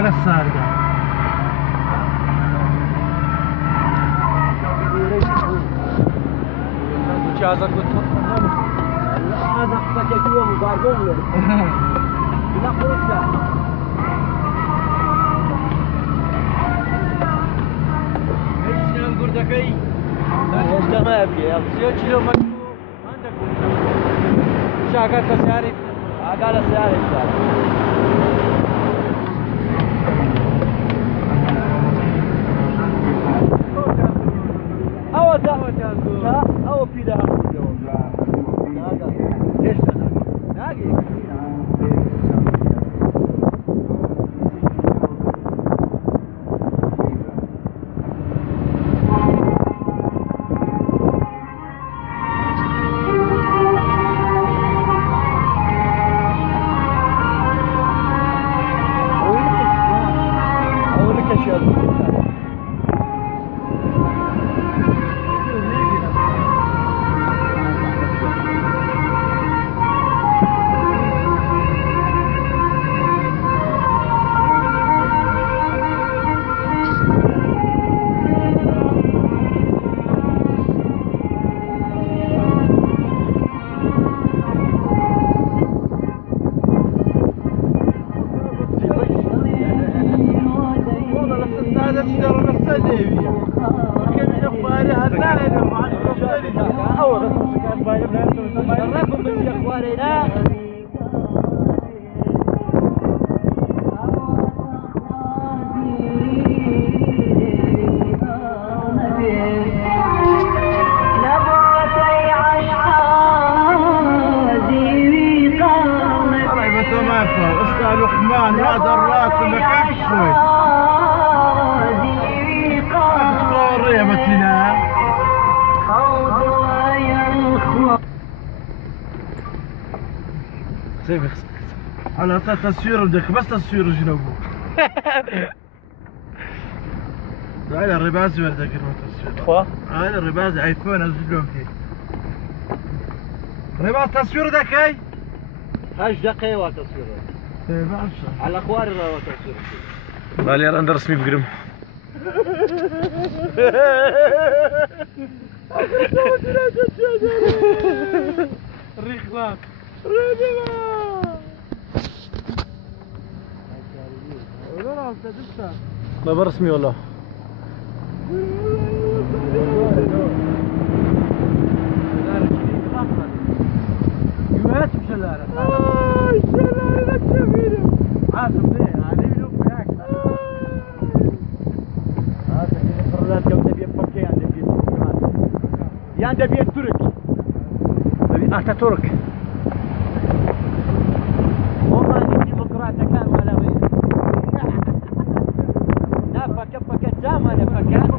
جلس سارقة هذا قصة يوم وبارقون له لا قصة ايش نقول لك اي ايش ما ابي يا 6 كيلو عندك شاغل سياري قال سياري او في ده على تصوير بدك بس تصوير جنوبه هاي الرباز ولا ذاك التصوير خو هاي الرباز ايفون ازلهم فيه رباز تصوير ذاك هاي 10 دقيقة وتصوير ايه بعرف على اخواري وتصوير بالي انا رسمي بقرم الريخلات ما برسمي والله يوهات بشلالة الشلالة لا تشوفينه عازم ليه هذا يلوك وياك هذا الفرلات قبل تبي بكي عند بيت عند بيت ترك انت ترك والله نجي بكره كان ولا وين لا فك زمان فكان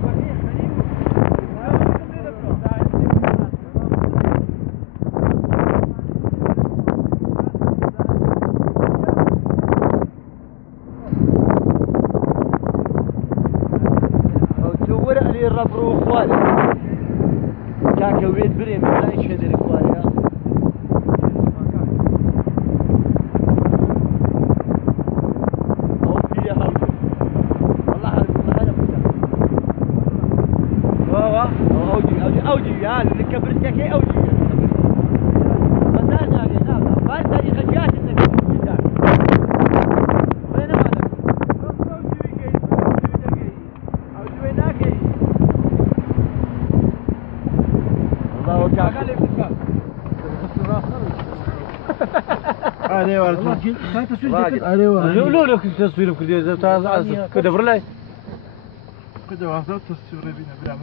الربرو خوالي كاكا ويد بري مزاين شدري خوالي او فيها هلكورد والله هلكورد هذا واوا اوجي هذا اللي كبرت كي اوجي مزاج يعني نعم بعد تاريخ جات النبي وين هذا عليه والله كان تصوير عليه والله لو لك تصوير كده كده برلاي كده واحد تصوير بينا